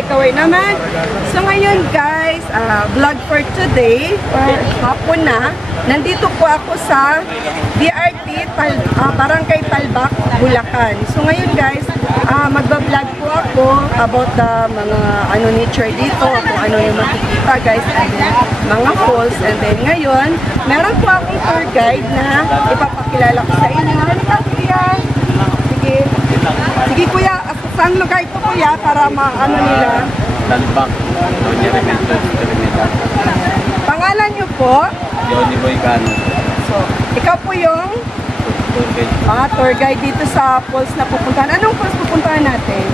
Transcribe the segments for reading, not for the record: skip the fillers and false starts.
kaway-kaway naman. So ngayon guys, vlog for today, or hapon na. Nandito po ako sa BRT, Barangay Talbak, Bulacan. So ngayon guys, magbablog po ako about the mga nature dito, kung ano yung makikita guys, and then mga falls. And then ngayon, meron po akong tour guide na ipapakilala ko sa inyo. Halika kuya! Sige. Sige kuya, saan lugar ito kuya para maano nila? Talbak, Pangalan nyo po? Johnny Boy Cano. So, ikaw po yung tour guide dito sa falls na pupuntahan. Anong falls pupuntahan natin?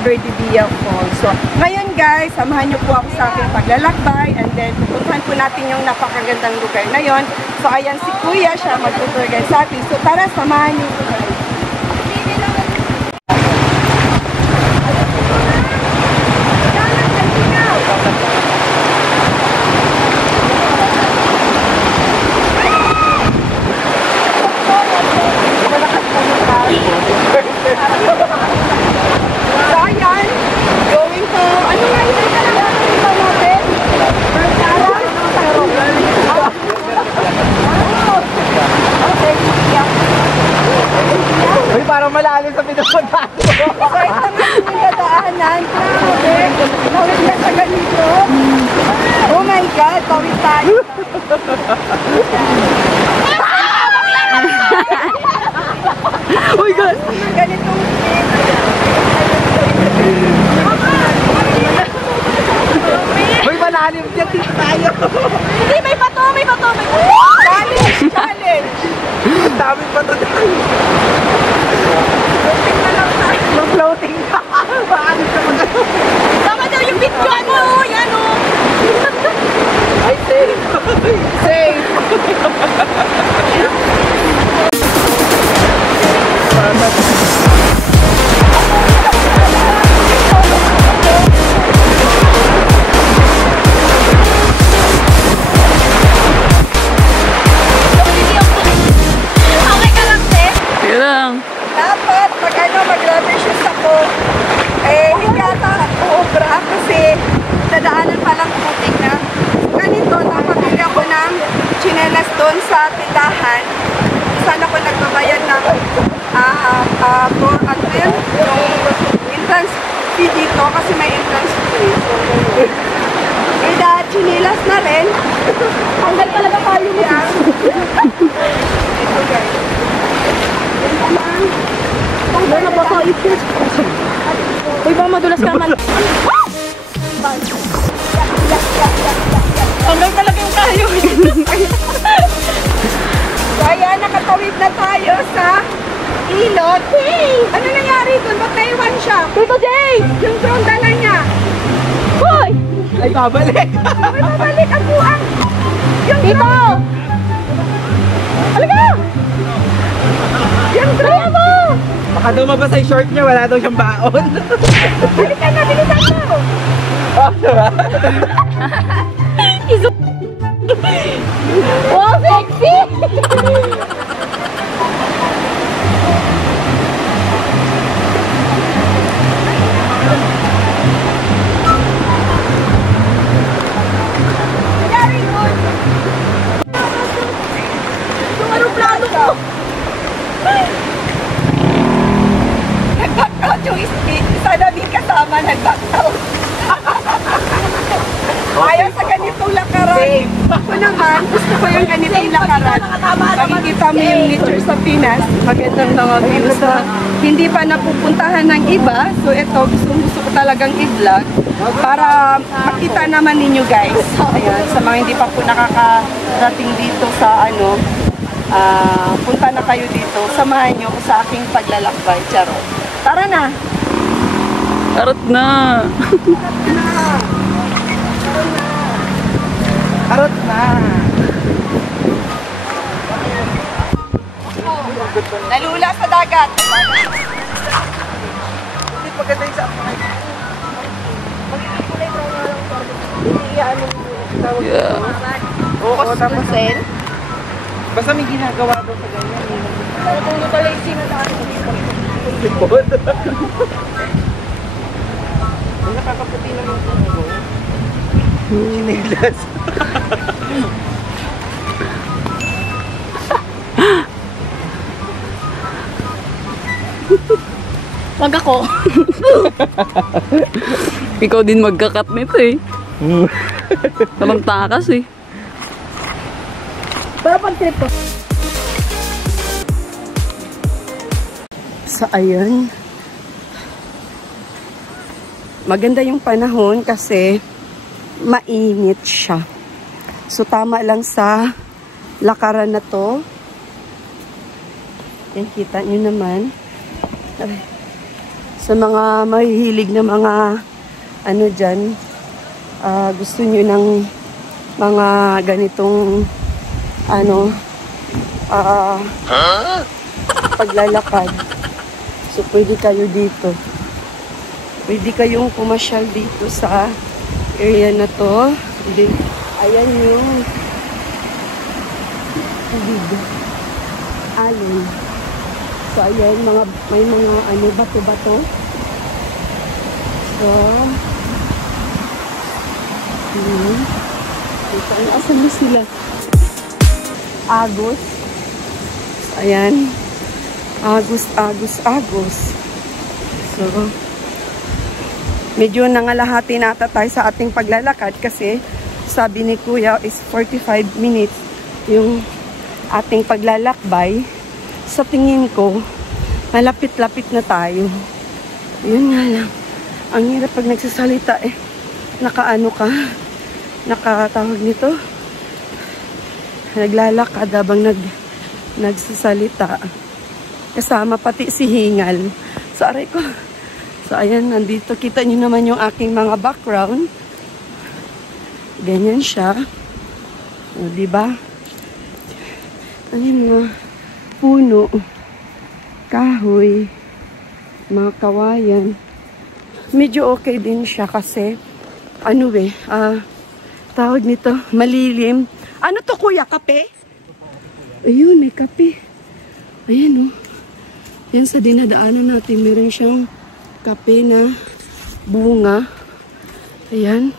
Verde Falls. So, ngayon guys, samahan nyo po ako sa aking paglalakbay and then pupuntahan po natin yung napakagandang lugar na yon. So, ayan si Kuya, siya mag-tour guide sa atin. So, tara, samahan nyo po guys. Parang malalim sa pinupuntahan mo. Kahit naman yung nadaanan, grabe. Tawid na sa ganito. Oh my God, tawid tayo. Oh my God. Ganitong Uy, malalim dyan dito tayo. Hindi, may bato, may bato, may bato. Challenge, challenge. Ang dami pa to tayo. Floating na lang tayo. Mag-floating na. Paano ka mag- Tama daw yung video mo, yan o. Ay, safe. Safe. Dapat, pag mag-rubber shoes ako, hindi ata uubra kasi dadaanan palang putik na. Ganito, napabili ako ng chinelas doon sa tindahan. Saan ako nagbabayad ng yung entrance fee dito kasi may entrance fee. So, chinelas na rin. Hanggang talaga tayo mo. Ito guys. Ano na ba ka ito? Uy, baka madulas ka naman. Hanggang talaga yung kayo. Kaya nakatawid na tayo sa ilog. Hey! Ano nangyari doon? Ba't naiwan siya? Tito Jay! Yung drone dala niya. Hoy! Ay, babalik. Ay, babalik ang buang. Yung Tito! Alaga! Yung drone mo! Baka dumabas ay short niya, wala daw siyang baon. Balikan na, bilisan mo! Oh, diba? Wow, sexy! Very good! Yung anong plano mo? Nag-back out yung isa na din kasama, nag-back out. Ayaw sa ganitong lakaran. Ako naman, gusto ko yung ganitong lakaran. Makikita mo yung nature sa Pinas. Magandang mga views na hindi pa napupuntahan ng iba. So ito, gusto ko talagang i-vlog para makita naman ninyo guys. Ayan, sa mga hindi pa po nakakarating dito sa punta na kayo dito. Samahan nyo ko sa aking paglalakbay. Charot. Tara na! Tarot na! Harot na. Nalula sa dagat. Hindi maganda yung sa Yeah. Oo, tapos basta may ginagawa daw sa ganyan. Kung ito lang yung sinadaan. Nakakaputi naman ito. Chinelas. Wag ako. Ikaw din magkakat nito eh. Tamang takas eh. Pero pag trip ko. So, ayun. Maganda yung panahon kasi mainit siya. So, tama lang sa lakaran na to. Yan, kita nyo naman. Sa mga mahihilig na mga ano dyan, gusto nyo ng mga ganitong ano, paglalakad. So, pwede kayo dito. Pwede kayong pumasyal dito sa area na to. Ayan yung alon. So, ayan, may mga ano, bato-bato. So, asan na sila? Agos. So, ayan. Agos. So, medyo nangalahati nata tayo sa ating paglalakad kasi sabi ni Kuya is 45 minutes yung ating paglalakbay. Sa tingin ko, malapit-lapit na tayo. Yun nga lang. Ang hirap pag nagsasalita eh. Nakaano ka? Nakatawag nito? Naglalakad habang nagsasalita. Kasama pati si hingal. So, aray ko. So, ayan, nandito. Kita nyo naman yung aking mga background. Ganyan siya. O, diba? Ano yung mga puno, kahoy, mga kawayan. Medyo okay din siya kasi, ano tawag nito, malilim. Ano to, Kuya? Kape? Ayun, may kape. Ayan, oh. Yan sa dinadaanan natin, meron siyang kape na bunga. Ayan.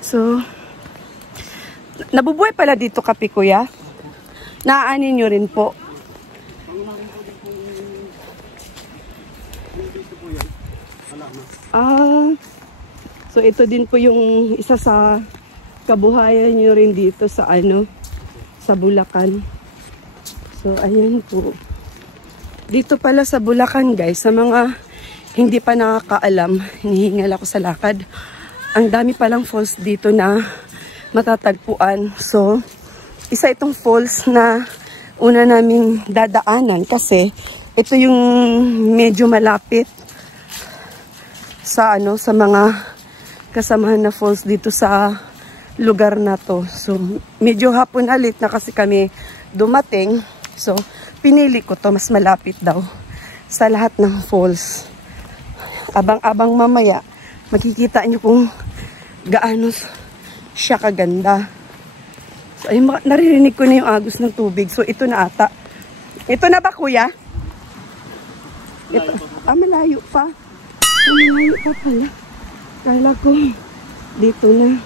So, nabubuhay pala dito kape, Kuya? Naanin nyo rin po. So ito din po yung isa sa kabuhayan nyo rin dito sa sa Bulacan. So ayan po. Dito pala sa Bulacan, guys, sa mga hindi pa nakakaalam, hinihingal ako sa lakad. Ang dami palang falls dito na matatagpuan. So isa itong falls na una naming dadaanan kasi ito yung medyo malapit sa sa mga kasamahan na falls dito sa lugar na to. So medyo hapon alit na kasi kami dumating. So pinili ko to, mas malapit daw sa lahat ng falls. Abang-abang mamaya makikita nyo kung gaano siya kaganda. So, ay, naririnig ko na yung agos ng tubig. So, ito na ata. Ito na ba, Kuya? Ito. Malayo pa. Malayo pa pala. Kala ko, dito na.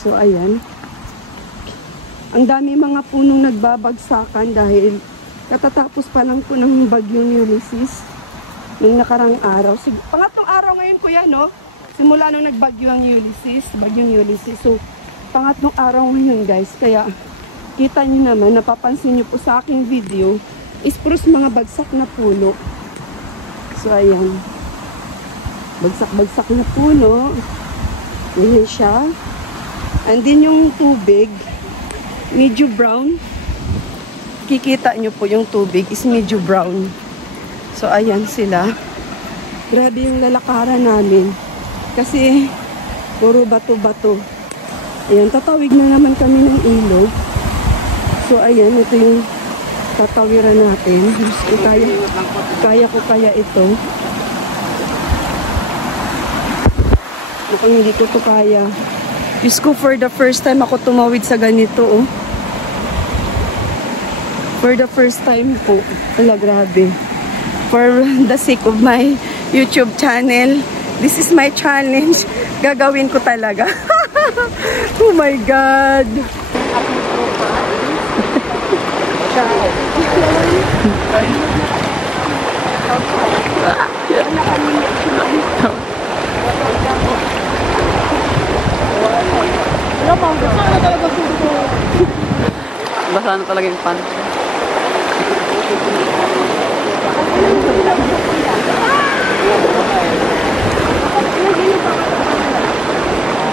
So, ayan. Ang dami mga punong nagbabagsakan dahil katatapos pa lang po ng bagyong Ulysses nung nakarang araw. Pangatlong araw ngayon, Kuya, no? Simula nung nagbagyo ang bagyong Ulysses. So, pangatlong araw ngayon, guys. Kaya, kita nyo naman, napapansin nyo po sa aking video, is puros mga bagsak na puno. So, ayan. Bagsak-bagsak na puno. Ganyan siya. And then yung tubig, medyo brown. Kikita nyo po yung tubig is medyo brown. So, ayan sila. Grabe yung lalakaran namin. Kasi, puro bato-bato. Ayan, tatawid na naman kami ng ilog. So, ayan, ito yung tatawiran natin. Kaya ko kaya ito. Mukhang hindi ko ito kaya. Diyos ko, for the first time ako tumawid sa ganito, oh. For the first time po. Ala, grabe. For the sake of my YouTube channel, This is my challenge. Gagawin ko talaga. Oh my God. Basa na talaga yung pan.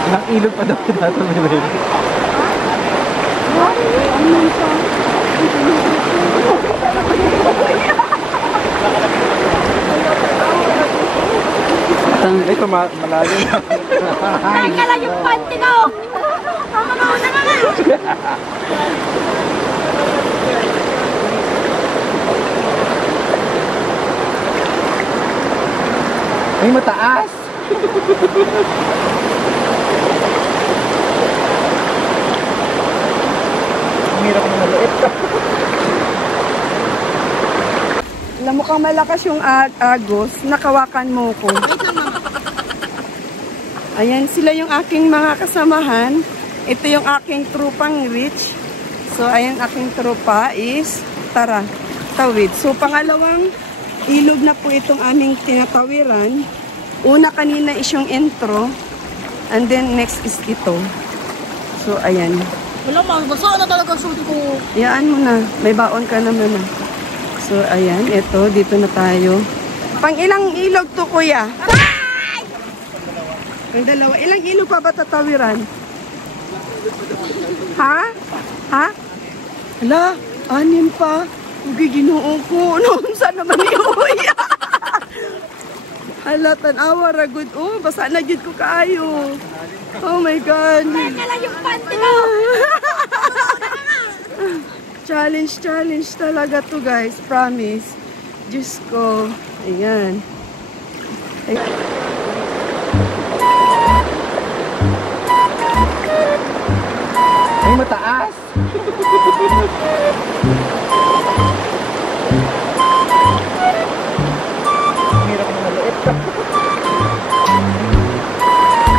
Ilang ilog pa daw tinatawid. Ito malayo na. Tanggal lang yung panty ko! Tama na naman! Ay, mataas! Hirap na maliit ka. Alam mo kang malakas yung agos, nakawakan mo ko. Ayan, sila yung aking mga kasamahan. Ito yung aking trupang rich. So, ayan, aking trupa is, tara, tawid. So, pangalawang ilog na po itong aming tinatawiran. Una kanina is yung intro. And then, next is ito. So, ayan. Wala man, basa na talaga suti ko. Iyaan mo na. May baon ka naman na. So, ayan. Ito, dito na tayo. Pang ilang ilog to, kuya? Ang dalawa. Ilang ilog pa ba tatawiran? Ha? Ha? Hala, 6 pa. Ugi, ginoo ko. Noon, saan naman ni Uya? Hala, tanawa, ragod. Oh, basa na dyan ko kaayo. Oh my God. Tanggal lang yung panty ko! Challenge talaga to, guys. Promise. Diyos ko. Ayan. Ay, mataas! Hirap na maliit ka.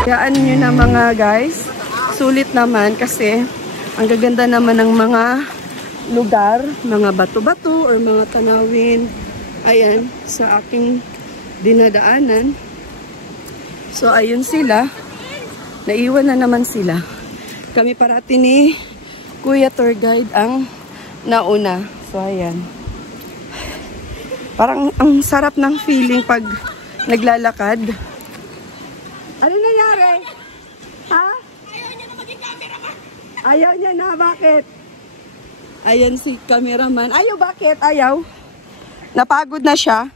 Kayaan nyo na mga guys. Sulit naman kasi ang gaganda naman ng mga lugar, mga bato-bato or mga tanawin. Ayan, sa aking dinadaanan. So, ayun sila. Naiwan na naman sila. Kami parati ni Kuya Tour Guide ang nauna. So, ayan. Parang ang sarap ng feeling pag naglalakad. Ano nangyari? Ha? Ayaw niya na maging cameraman! Ayaw niya na. Bakit? Ayan si cameraman. Ayaw, bakit? Ayaw? Napagod na siya.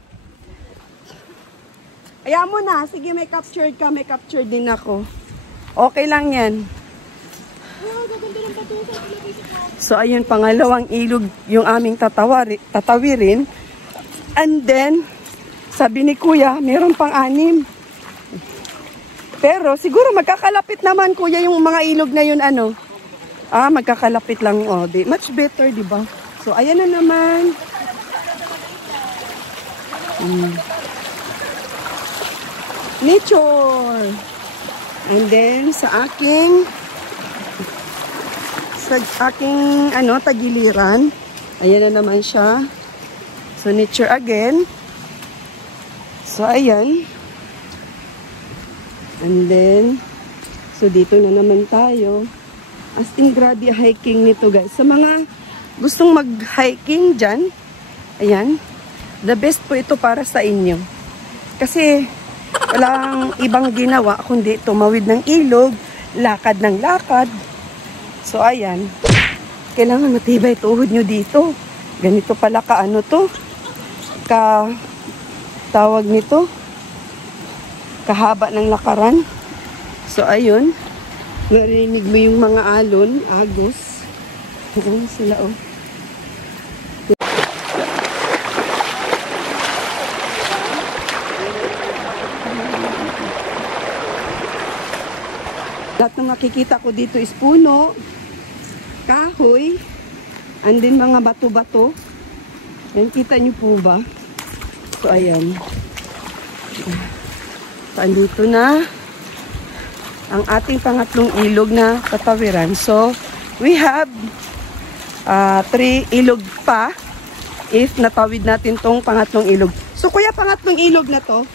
Ayaw mo na. Sige, may captured ka. May captured din ako. Okay lang yan. So, ayun, pangalawang ilog yung aming tatawirin. And then, sabi ni Kuya, meron pang 6. Pero, siguro magkakalapit naman, Kuya, yung mga ilog na yun, ano? Magkakalapit lang, oh. Much better, di ba? So, ayan na naman. Nature! And then, sa aking tagiliran. Ayan na naman siya. So, nature again. So, ayan. And then, so, dito na naman tayo. As in, grabe hiking nito, guys. Sa mga gustong mag-hiking dyan, ayan, the best po ito para sa inyo. Kasi, walang ibang ginawa, kundi tumawid ng ilog, lakad ng lakad. So, ayan. Kailangan matibay tuhod nyo dito. Ganito pala ano to. Tawag nito. Kahaba ng lakaran. So, ayun. Narinig mo yung mga alon, agos. Ayan sila, oh. Lahat ng makikita ko dito is puno, kahoy, and then mga bato-bato. Yan, kita nyo po ba? So, ayan. Andito na ang ating pangatlong ilog na tatawiran. So, we have 3 ilog pa if natawid natin tong pangatlong ilog. So, kuya, pangatlong ilog na to?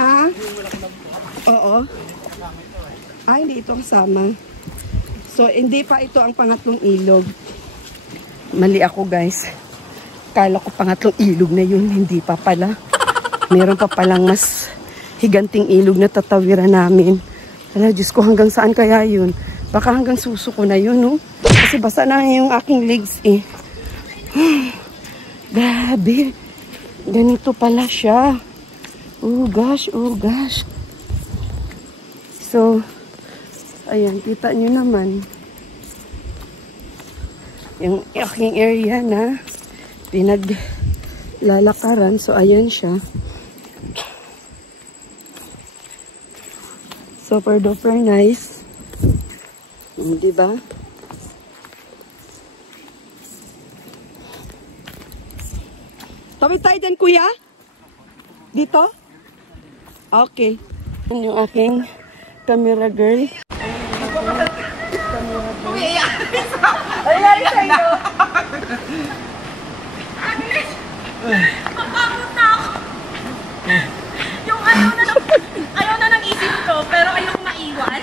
Ha? Oo. Hindi ito kasama. So, hindi pa ito ang pangatlong ilog. Mali ako, guys. Kala ko pangatlong ilog na yun. Hindi pa pala. Meron pa palang mas higanting ilog na tatawiran namin. Ala, Diyos ko, hanggang saan kaya yun? Baka hanggang suso ko na yun, no? Kasi basa na yung aking legs, eh. Grabe. Ganito pala siya. Oh, gosh. Oh, gosh. So, ayan, kita nyo naman. Yung aking area na pinaglalakaran. So, ayan siya. Super duper nice. Diba? Tawid tayo dyan, kuya? Dito? Okay. Yan yung aking camera girl. Ay, lari sa'yo. Mapagod na ako. Yung ayaw na ng isip ko, pero ayoko maiwan.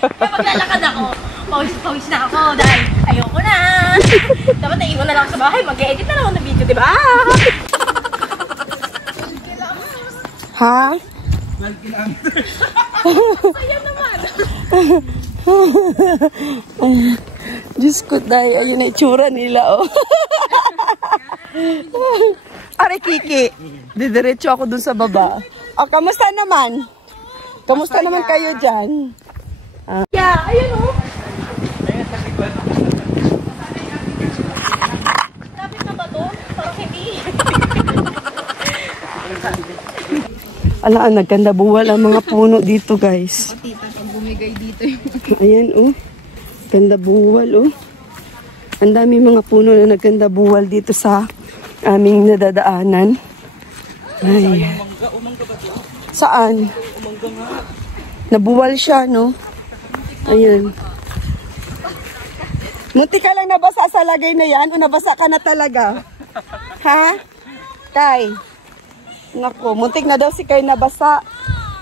Kaya maglalakad ako, pawis na ako dahil ayoko na. Dapat naiwan na lang sa bahay, mag-edit na lang ako ng video, diba? Ha? Saya naman. Diyos ko, dahil ayun na itsura nila, oh. Are, Kiki. Didiretso ako dun sa baba. O, kamusta naman? Kamusta naman kayo dyan? Yeah, ayun oh. Lapit na ba to? Parang hindi. Alaan, nagkanda buwal ang mga puno dito, guys. Tita, pag bumigay dito Ayan, oh. Ganda buwal, oh. Ang dami mga puno na nagkanda buwal dito sa aming nadadaanan. Ay. Saan? Nabuwal siya, no? Ayan. Munti ka lang nabasa sa lagay na yan o nabasa ka na talaga? Ha? Kay? Nako, muntik na daw si Kay nabasa.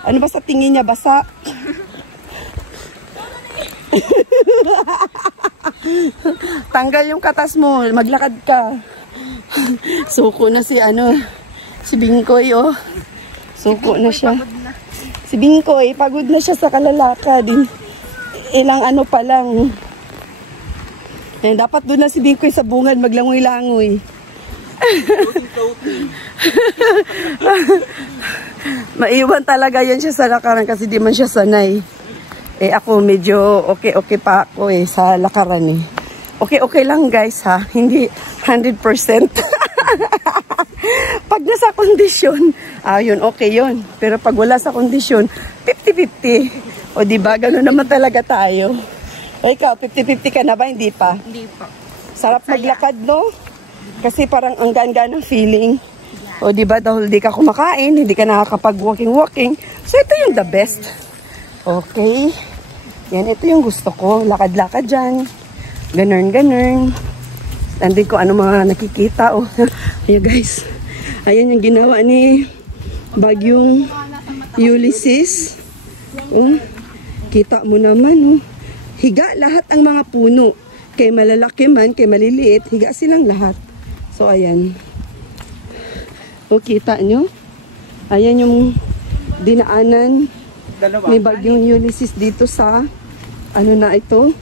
Ano ba sa tingin niya basa? Tanggal yung katas mo, maglakad ka. Suko na si si Bingkoy, oh. Suko na siya. Si Bingkoy, pagod na siya sa kalalakad. Ilang pa lang. Eh, dapat doon na si Bingkoy sa bungad maglangoy-langoy. Maiwan talaga yan siya sa lakaran kasi di man siya sanay. Eh ako medyo okay pa ako sa lakaran eh. Okay lang guys ha, hindi 100%. Pag nasa kondisyon, yun okay yun. Pero pag wala sa kondisyon, 50-50. O diba, gano'n naman talaga tayo. O ikaw, 50-50 ka na ba? Hindi pa? Hindi po. Sarap maglakad, no? Kasi parang ang gaan-gaan ng feeling. O diba, dahil di ka kumakain, hindi ka nakakapag-walking. So ito yung the best. Okay. Yan, ito yung gusto ko. Lakad-lakad dyan. Ganun. Nandun ko ano mga nakikita. Oh. Ayan guys. Ayan yung ginawa ni Bagyong Ulysses. Oh. Kita mo naman. Oh. Higa lahat ang mga puno. Kay malalaki man, kay maliliit, higa silang lahat. So ayan. O kita nyo? Ayan yung dinaanan ni Bagyong Ulysses dito sa na ito,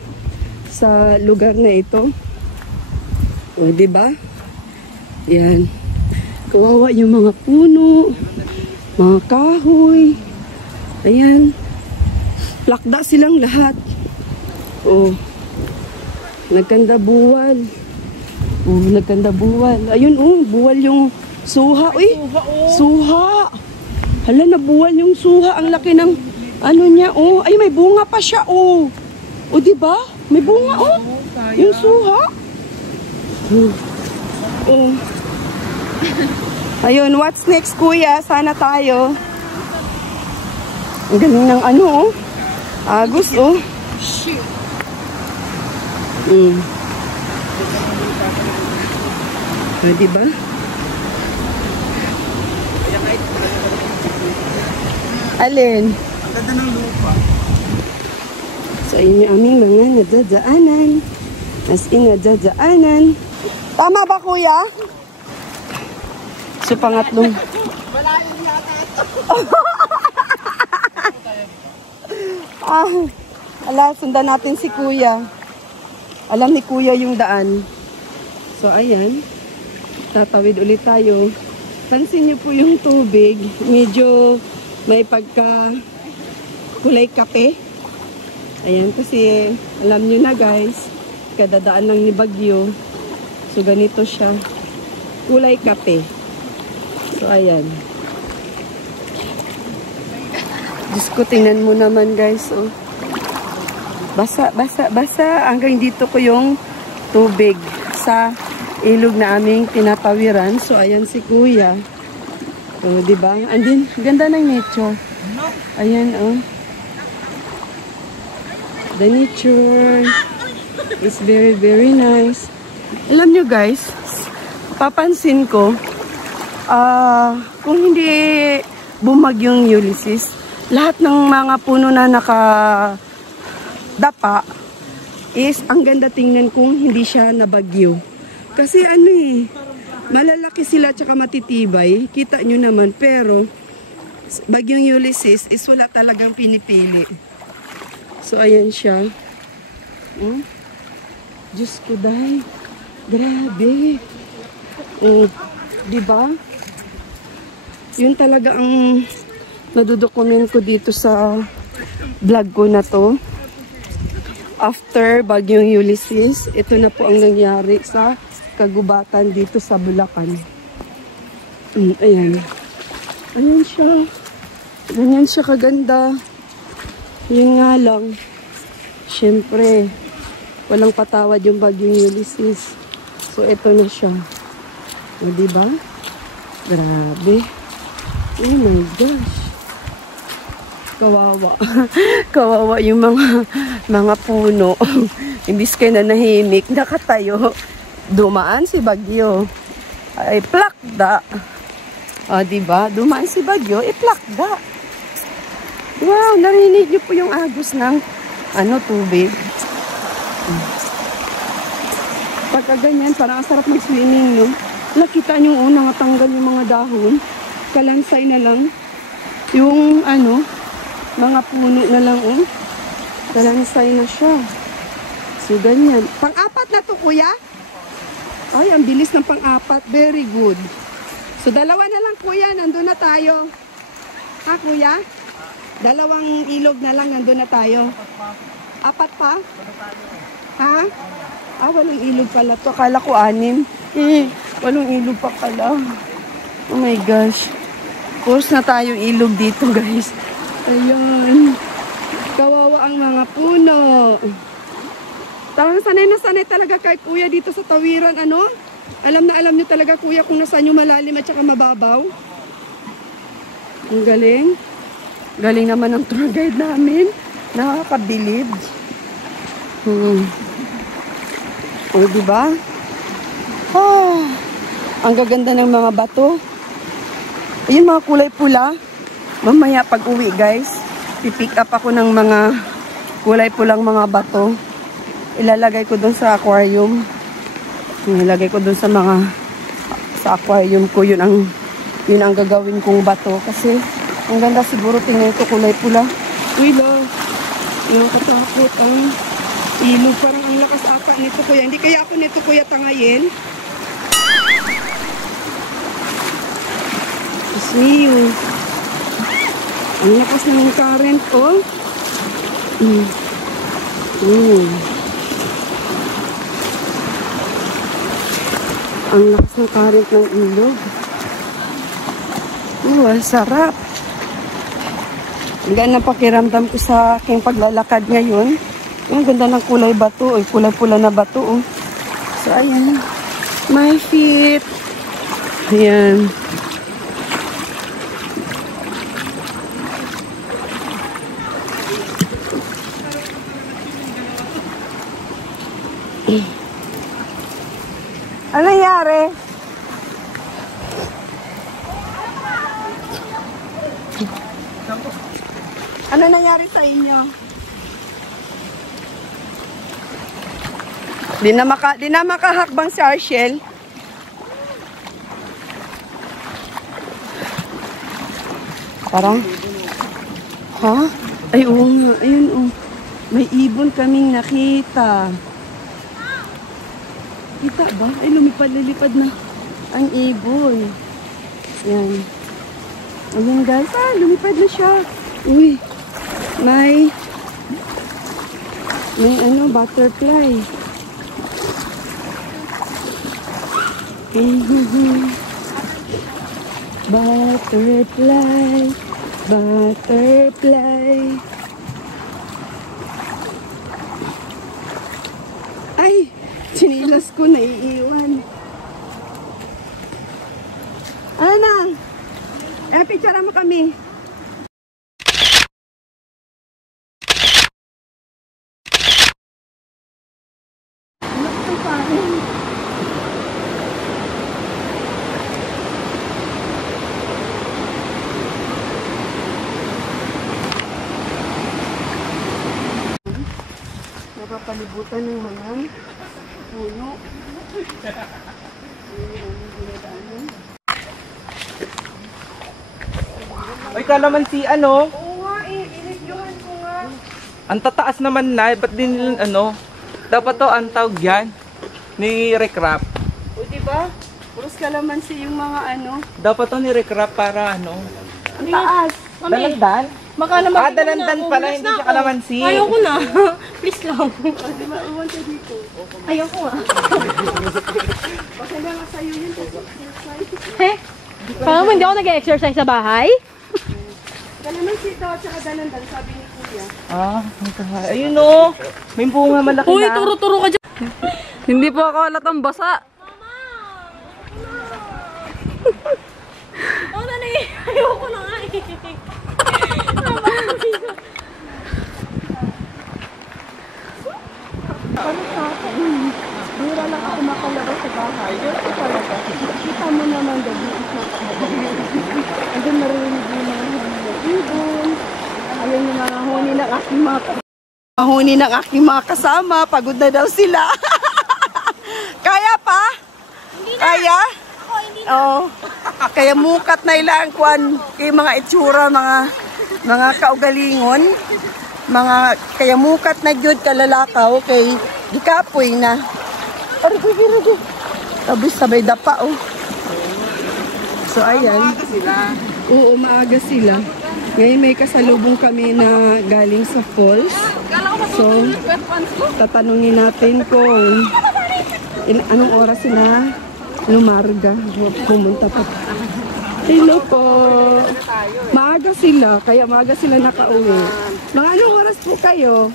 sa lugar na ito. O diba? Yan. Kawawa yung mga puno, mga kahoy. Ayan. Lakda silang lahat. O. Nagkanda buwal. O, nagkanda buwal. Ayun, buwal yung suha. Uy, suha. Hala, nabuwal yung suha. Ang laki ng niya. Ay, may bunga pa siya. O, diba? May bunga, yung suha. Ayun, what's next, kuya? Sana tayo. Ang galing ng ano, oh. Agos, oh. Diba? Alin? Ang ganda ng lupa. So, yun yung aming mga nadadaanan. As in, nadadaanan. Tama ba, kuya? So, pangatlong. Ala, sundan natin si kuya. Alam ni kuya yung daan. So, ayan. Tatawid ulit tayo. Pansin niyo po yung tubig. Medyo may pagka kulay kape. Ayan, kasi alam niyo na guys, kadadaan lang ni Bagyo. So, ganito siya. Kulay kape. So, ayan. Diyos ko, tingnan mo naman guys. Oh. Basa, basa, basa. Hanggang dito ko yung tubig sa ilog na aming tinatawiran. So, ayan si kuya. So, diba? And then, ganda ng nature. Ayan, oh. The nature is very, very nice. Alam nyo guys, papansin ko, kung hindi bumagyong Ulysses, lahat ng mga puno na nakadapa is ang ganda tingnan kung hindi siya nabagyo. Kasi ano eh, malalaki sila tsaka matitibay, kita nyo naman, pero bagyong Ulysses is wala talagang pinipili. So ayan siya. Diyos ko dahi, grabe. Diba? Yun talaga ang nadudokument ko dito sa vlog ko na to. After bagyong Ulysses, ito na po ang nangyari sa kagubatan dito sa Bulacan. Ayan. Ayan siya. Ganyan siya kaganda. Yun nga lang. Siyempre, walang patawad yung bagyong Ulysses. So, ito na siya. O, diba? Grabe. Oh my gosh. Kawawa. Kawawa yung mga puno. Imbis kayo na nahimik, nakatayo. Dumaan si Bagyo. Ay, plakda. O, diba? Dumaan si Bagyo, plakda. Wow, narinig niyo po yung agos ng tubig. Pagka ganyan, parang ang sarap mag-swimming, no? Nakita niyo unang natanggal yung mga dahon. Kalansay na lang. Yung, mga puno na lang, kalansay na siya. So, ganyan. Pang-apat na to, kuya? Ay, ang bilis ng pang-apat. Very good. So, dalawa na lang, kuya. Nandun na tayo. Ha, kuya? Dalawang ilog na lang, nandun na tayo. Apat pa? Ha? Walang ilog pala to. Akala ko 6. Walang ilog pa pala. Oh my gosh. Course na tayong ilog dito, guys. Ayan. Kawawa ang mga puno. Talagang sanay na sanay talaga kay kuya dito sa tawiran, Alam na alam niyo talaga, kuya, kung nasaan yung malalim at saka mababaw. Ang galing. Galing naman ang tour guide namin. Nakakabilib. O, diba? Ang gaganda ng mga bato. Ayun, mga kulay pula. Mamaya pag uwi, guys, pipick up ako ng mga kulay pulang mga bato. Ilalagay ko dun sa aquarium. Ilalagay ko dun sa aquarium ko. Yun ang gagawin kong bato. Kasi ang ganda siguro, tingnan ko kulay pula. Uy, love. Yung katakot ang ilog. Parang ang lakas ata nito, kuya. Hindi kaya ako nito, kuya, tangayin. Diyos niyo. Ang lakas ng current, oh. Ang lakas ng current ng ilog. Ang sarap. Ang ganda ng pakiramdam ko sa aking paglalakad ngayon. Ang ganda ng kulay bato. Kulay pula na bato. So, ayan. My feet. Ayan. Ano nangyari sa inyo? Di na makahakbang si Arshel. Parang, ha? Ay, oo nga. Ayun, oh. May ibon kaming nakita. Kita ba? Ay, lilipad na ang ibon. Yan. Ayan, guys. Ah, lumipad na siya. Uy. May butterfly. Butterfly. Butterfly. Ay, sinilas ko na iiwan. Ano na? Picture mo kami. Ano ito sa akin? Napapalibutan ng mga puno. Ay, kalamansi ano? Oo nga eh, inidyohan ko nga. Ang tataas naman na, ba't din ano? Dapat to, ang tawag yan, ni Recrap. O diba? Puros kalamansi yung mga ano. Dapat to ni Recrap para ano? Ang taas. Dalandan? Baka naman. Ah, dalandan pala, hindi siya kalamansi. Ayoko na. Please lang. O diba, uwan ka dito. Ayoko nga. Baka na nga sa'yo yun. Eh? Parang hindi ako nag-exercise sa bahay? Kalamansi daw at saka dalandan, sabi ni Kuya. Ah, ayun o. May bunga malaki Uy, na. turo-turo ka dyan. Hindi po ako halatang basa. Oo na na eh. Ayoko na nga eh. Para sa akin, bira lang ako makalabas sa bahay. Dito talaga. Kita mo naman, gabi is napakabagay. Andun marinig yung mga huni ng ibon. Ayun yung mga huni ng aking mga kasama. Pagod na daw sila. Kaya pa? Kaya? Ako, hindi na. Oo. Kaya mukat na ilang kwan kay mga itsura, mga kaugalingon. Kaya mukat na jud kalalakaw kay gikapoy na. Arigi. Tapos sabay dapa oh. So ayan. Maaga sila. Oo, maaga sila. Ngayon may kasalubong kami na galing sa falls. So, tatanungin natin kung anong oras sila lumarga. Pumunta pa. Hello po. Maaga sila, kaya maaga sila nakauwi. Mga anong oras po kayo?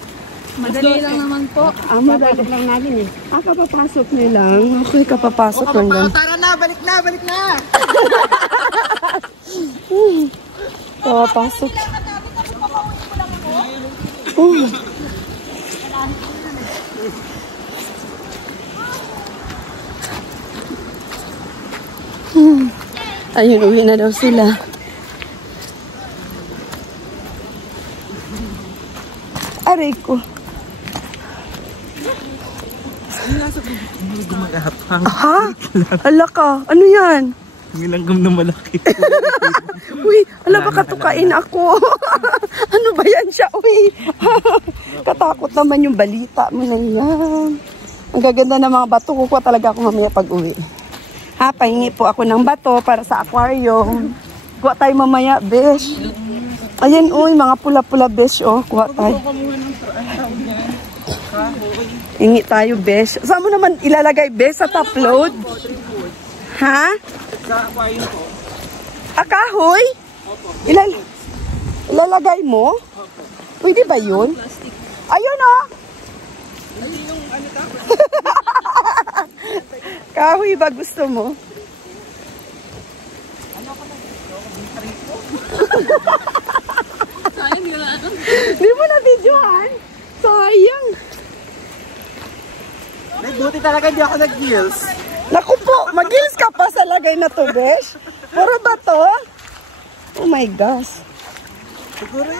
Madali lang naman po. Madali lang natin eh. Kapapasok nilang. Okay, kapapasok lang. Tara na, balik na. Kapapasok. Oh. Ayun, uwi na daw sila. Aray ko. Ha? Ala ka. Ano yan? Nilanggam na malaki. Uy, ala baka tukain ako. Ano ba yan siya? Uy. Katakot naman yung balita mo na yan. Ang gaganda ng mga bato. Kukuha talaga ako mamaya pag uwi. Ha, pahingi po ako ng bato para sa aquarium. Kuha tayo mamaya, besh. Ayan, uy, mga pula-pula, besh, oh. Kuha tayo. Hingi tayo, besh. Saan mo naman ilalagay, besh, sa top load? Ha? Sa aquarium po. Kahoy? Ilalagay mo? Pwede ba yun? Ayun, oh. Kahoy ba gusto mo? Di mo na videohan? Sayang. Buti talaga hindi ako nag-heels. Naku po, mag-heels ka pa sa lagay na to, besh. Puro ba to? Oh my gosh. Siguro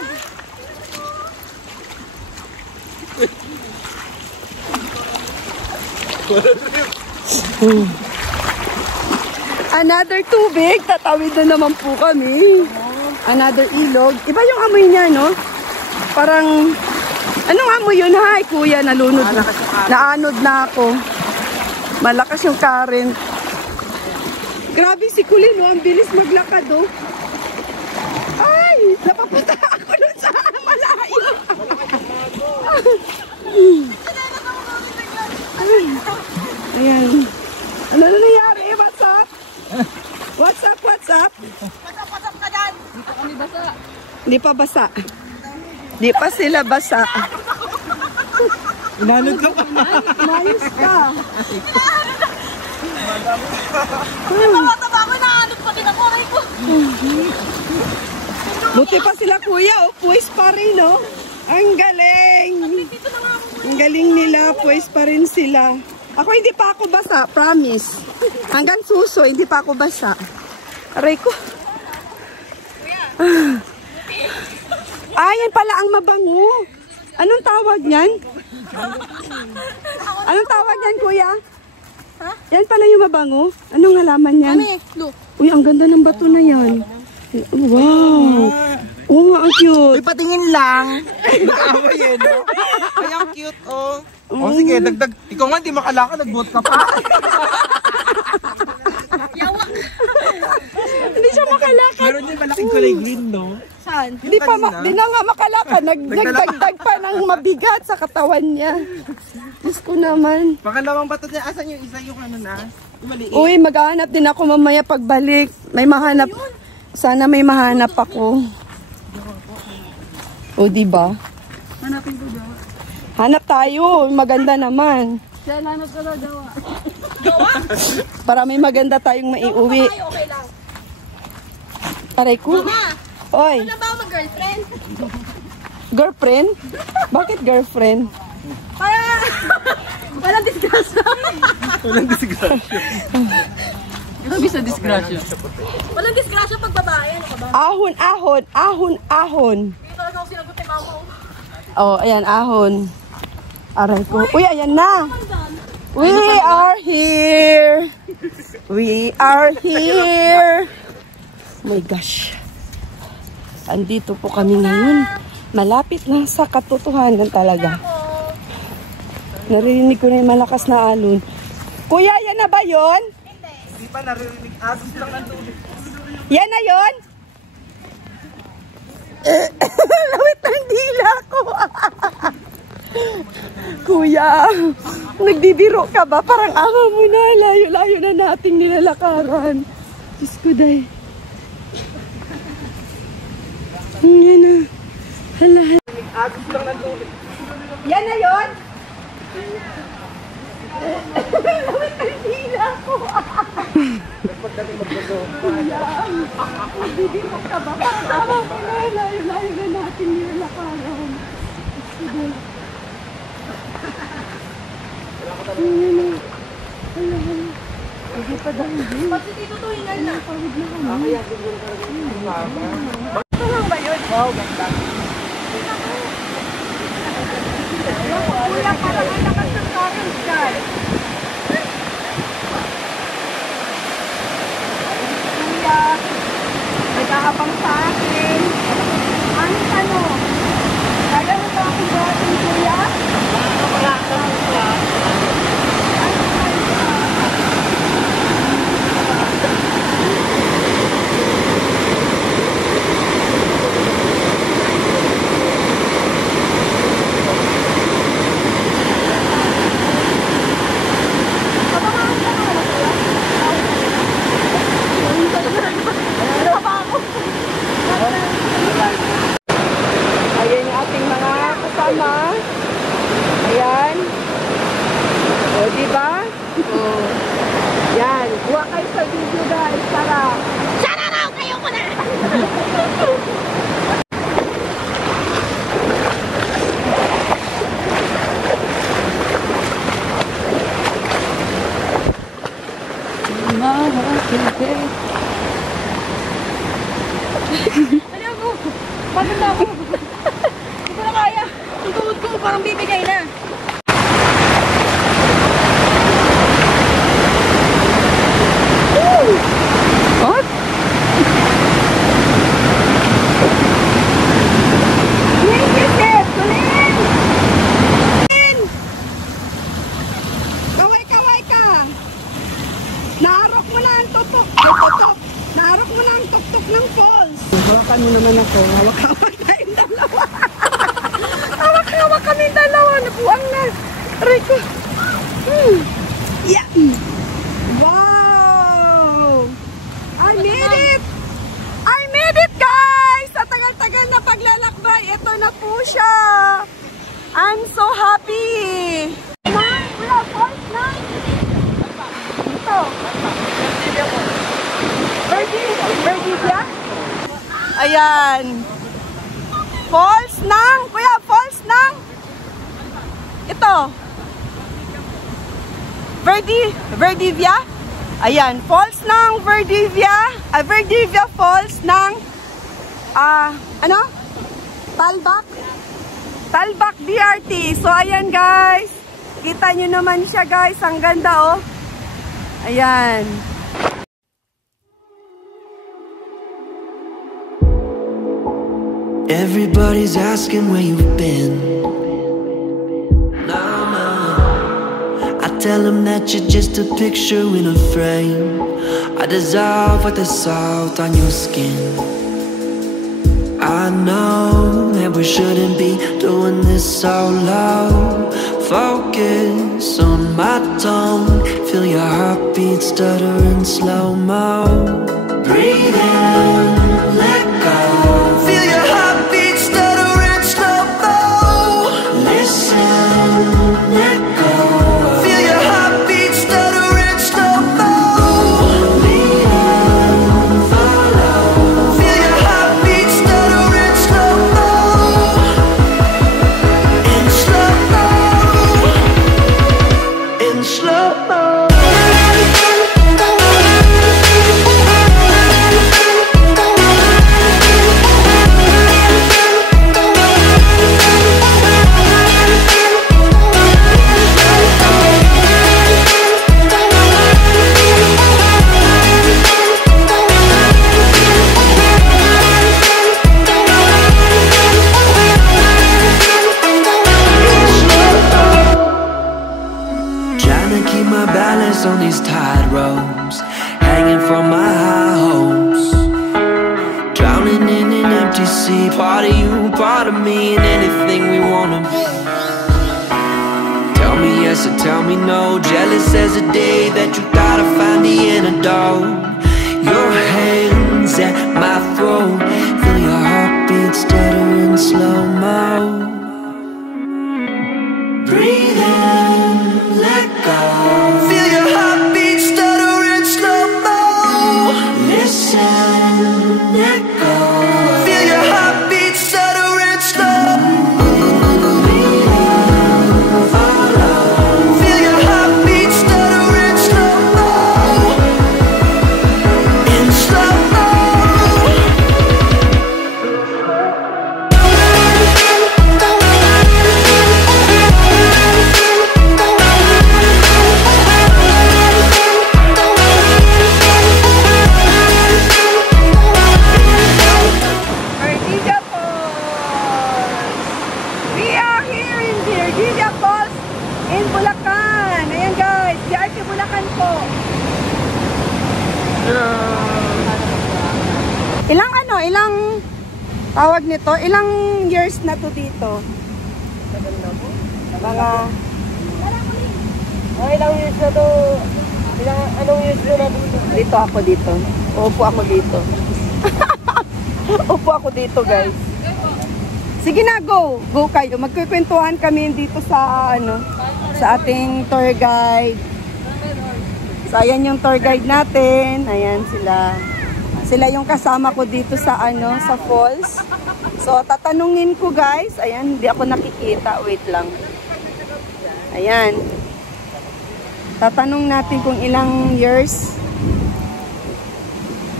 Another tubig. Tatawid na naman po kami. Another ilog. Iba yung amoy niya, no? Parang, anong amoy yun, ha? Kuya, nalunod na. Naanod na ako. Malakas yung current. Grabe si Kulin, no? Ang bilis maglakad, oh. Ay! Napapunta ako nun sa malayo. Ayan. Ano na nangyari? What's up? What's up? What's up? Pasap ka dyan! Dito kami basa. Hindi pa basa. Hindi pa sila basa. Inanod ka pa. Mayos ka. Tama-tama ako, naanod pa din ako. Aray ko. Buti pa sila kuya, oh. Puwis pa rin, oh. Ang galing. Dito na nga ako. Ang galing nila, puwis pa rin sila. Ako hindi pa ako basa, promise. Hanggang suso, hindi pa ako basa. Aray ko. Ah, yan pala ang mabango. Anong tawag niyan? Anong tawag niyan, kuya? Ha? Yan pala yung mabango. Anong halaman yan? Ano eh? Look. Uy, ang ganda ng bato na yan. Wow. Oo nga, ang cute. Uy, patingin lang. Nag-away eh, no? Ay, ang cute, oh. O sige, dagdag. Ikaw nga, di makalaka, nag-vote ka pa. Yawa. Hindi siya makalakad. Meron din malaking kulay green, no? Saan? Hindi pa, di na nga makalakad. Nagdagdag pa ng mabigat sa katawan niya. Diyos ko naman. Pangalawang bato niya, asan yung isa yung ano na? Yung maliit. Uy, maghahanap din ako mamaya pagbalik. May mahanap. Sana may mahanap ako. O, diba? Hanapin ko daw. Hanap tayo. Maganda naman. Siya, hanap ka daw daw. Para may maganda tayong maiuwi. Ay, okay lang. Aray ko. Mama, Oy, ano ba ako mag-girlfriend? girlfriend? Bakit girlfriend? Para walang disgrasya. Walang disgrasya. Grabe sa disgrasya. Walang disgrasya pag babae. Ano ka ba? Ahon, ahon, ahon, ahon. Hindi talaga ako sinagot ni mama. Oh, ayan, ahon. Aray ko. Uy, ayan na. We are here. We are here. Oh my gosh. Andito po kami ngayon. Malapit na sa katotohanan talaga. Narinig ko na yung malakas na alon. Kuya, yan na ba yun? Hindi pa naririnig. Agos lang ng tubig. Yan na yun? Lawit ng dila ko. Kuya, nagbibiro ka ba? Parang ama mo na. Layo-layo na nating nilalakaran. Diyos ko, day. Yan na. Hala. Agos lang ng tubig. Yan na yun? Lawit ng dila ko. Nagbibiro ka ba? Parang ama mo na. Layo-layo na nating nilalakaran. Diyos ko, day. Hindi pa dahil din. Pag si Tito to, hingal na. Ito lang ba yun? Wow, ganda. Kuya, parang ang lakas ng current dyan. Kuya, nag-aabang sa akin. Ano tanong? Kaya mo ba akong buhatin, kuya? Wala ka kuya. Ayan yung ating mga kasama. Ayan. O, diba? O. Yan. Kuha kayo sa video, guys. Para. Sana raw, kayo ko na. Ano ako? Bakit na ako? Hindi ko na kaya. Ang tuhod ko parang bibigay na. Oh, hawak-hawak tayong dalawa. Hawak-hawak kami dalawa. Nabuang na. Aray ko. Yeah. Wow! I made it! I made it, guys! Sa tagal-tagal na paglalakbay, ito na po siya. I'm so happy! Nang, wala, false nang. Ito. Verdivia? Ayan. False nang. Kuya, false nang. Ito. Verdivia? Ayan. Falls ng Verdivia. Verdivia Falls ng ano? Talbak BRT. So, ayan guys. Kita nyo naman siya guys. Ang ganda oh. Ayan. Everybody's asking where you've been. I tell them that you're just a picture in a frame. I dissolve with the salt on your skin. I know that we shouldn't be doing this so low. Focus on my tone. Feel your heartbeat stutter in slow-mo. Breathe in, let go. Feel your heartbeat stutter in slow-mo. Listen, let go. On these tide ropes, hanging from my high hopes, drowning in an empty sea. Part of you, part of me, and anything we wanna be. Tell me yes or tell me no. Jealous as the day that you thought I found the antidote. Your hands at my throat, feel your heartbeat stutter in slow-mo. Breathe in, let go. Feel your heartbeat stutter in slow-mo. Listen, let go. Feel your heartbeat stutter in slow-mo. Follow. Feel your heartbeat stutter in slow-mo. In slow-mo. Ilang tawag nito? Ilang years na to dito? Mga ilang years na to? Anong years na dito? Dito ako dito. Upo ako dito. Upo ako dito guys. Sige na, go! Go kayo. Magkukwentuhan kami dito sa sa ating tour guide. So ayan yung tour guide natin. Ayan sila. Sila yung kasama ko dito sa sa falls. So tatanungin ko guys, ayan, hindi ako nakikita, wait lang. Ayan. Tatanong natin kung ilang years.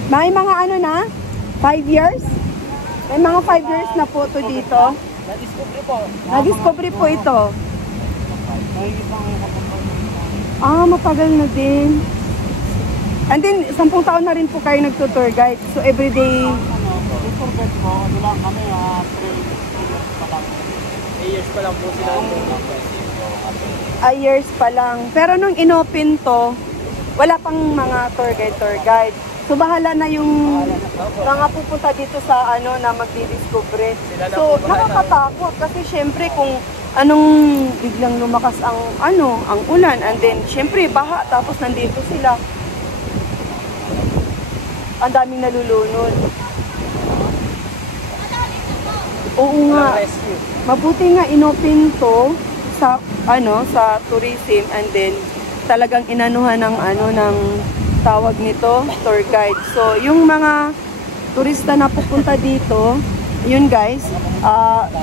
May mga na? 5 years? May mga 5 years na po to dito. Na-discovery po. Na-discovery po ito. Matagal na din. And then, 10 taon na rin po kayo nagtutour guide. So, everyday... Tour guide po, lang kami, 3 years pa lang po sila. Years pa lang. Pero nung inopen to, wala pang mga tour guide. So bahala na yung mga pupunta dito sa ano na magdi-discover. So nakakatakot kasi syempre kung anong biglang lumakas ang ang ulan and then syempre baha tapos nandito sila. Ang daming nalulunod. Oo nga. Mabuti nga inopen to sa sa tourism and then talagang inanuhan ng ng tawag nito, tour guide. So yung mga turista na pupunta dito, yun guys,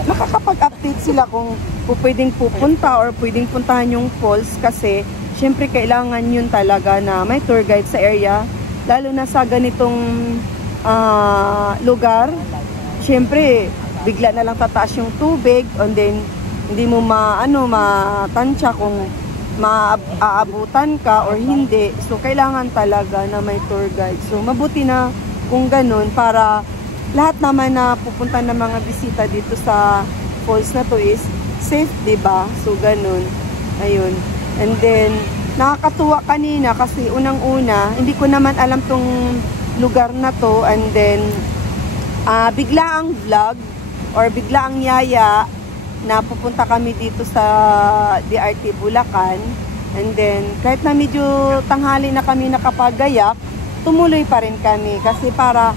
makakapag-update sila kung pwedeng pupunta or pwedeng puntahan yung falls kasi syempre kailangan yun talaga na may tour guide sa area. Lalo na sa ganitong lugar, syempre, bigla na lang tataas yung tubig and then hindi mo matansya kung maaabutan ka or hindi. So, kailangan talaga na may tour guide. So, mabuti na kung ganun para lahat naman na pupunta ng mga bisita dito sa falls na to is safe, diba? So, ganun. Ayun. And then, nakakatuwa kanina kasi unang-una, hindi ko naman alam tong lugar na to and then bigla ang vlog or bigla ang yaya na pupunta kami dito sa DRT Bulacan and then kahit na medyo tanghali na kami nakapagayak, tumuloy pa rin kami kasi para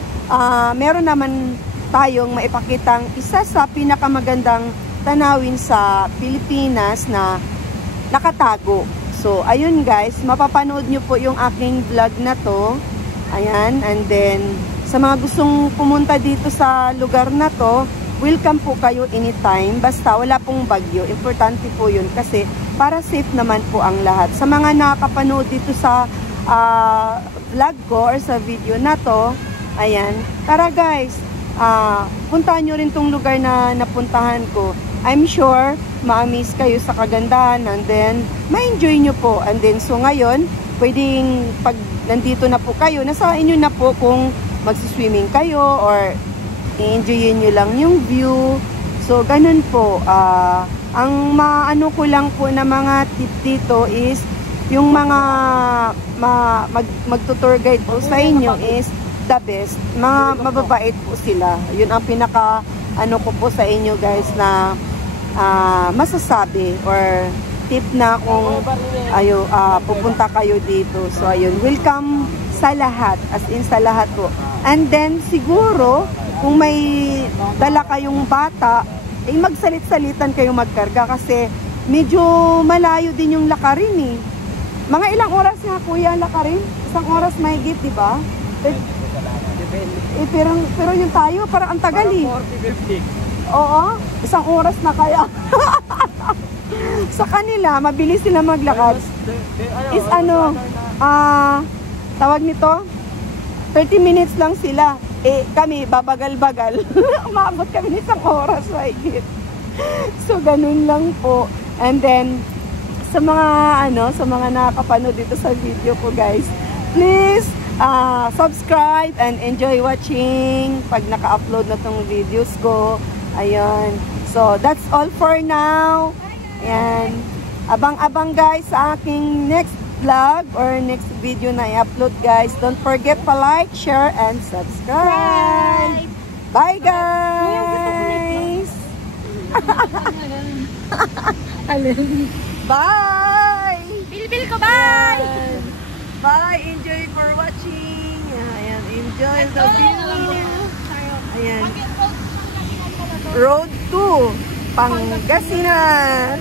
meron naman tayong maipakitang isa sa pinakamagandang tanawin sa Pilipinas na nakatago. So, ayun guys, mapapanood nyo po yung aking vlog na to. Ayan, and then, sa mga gustong pumunta dito sa lugar na to, welcome po kayo anytime. Basta wala pong bagyo. Importante po yun kasi para safe naman po ang lahat. Sa mga nakapanood dito sa vlog ko or sa video na to, ayan, tara guys, puntahan nyo rin tong lugar na napuntahan ko. I'm sure ma-amaze kayo sa kagandahan and then ma-enjoy nyo po. And then so ngayon, pwedeng pag nandito na po kayo, nasa inyo na po kung magsiswimming kayo or i-enjoyin nyo lang yung view. So ganun po. Ang maano ko lang po na mga tip dito is yung mga magtutour guide po sa inyo is the best. Mga mababait po sila. Yun ang pinaka ko po sa inyo guys na masasabi or tip na kung pupunta kayo dito. So ayun, welcome sa lahat, as in sa lahat po. And then siguro kung may dala kayong bata, magsalit-salitan kayo magkarga kasi medyo malayo din yung lakarin eh. Mga ilang oras nga kuya lakarin? Isang oras mahigit, di ba? Pero yung tayo parang ang tagal eh. 40-50. Oo, isang oras na kaya. Sa kanila, mabilis sila maglakad. Is tawag nito, 30 minutes lang sila. Kami, babagal-bagal. Umabot kami isang oras, mahigit. So, ganun lang po. And then, sa mga nakakapanood dito sa video ko, guys, please, subscribe and enjoy watching pag naka-upload na tong videos ko. Ayun. So, that's all for now. Ayan. Abang-abang guys sa aking next vlog or next video na i-upload guys. Don't forget to like, share, and subscribe. Bye guys! Bye! Bil-bil ko, bye! Bye! Enjoy for watching. Ayan. Enjoy the view. Ayan. Road to Pangasinan.